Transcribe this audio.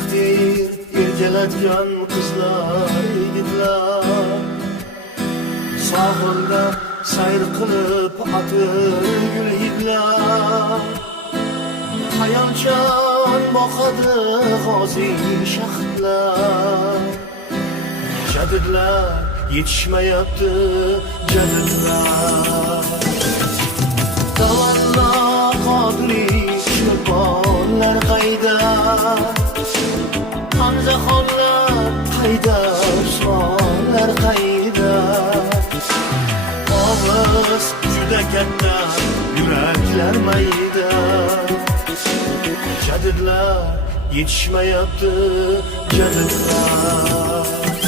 taqdir erkalatgan qizlar yigitlar sohilda sayr qilib atir gul hidlar hayolchan boqadi g'ozi shaxtlar jadidlar yetishmayapti jadidlar tavallo qodiriy shirponlar qayda hamzaxonlar qayda usmonlar qayda ovoz juda katta yuraklar mayda jadidlar yetishmayapti jadidlar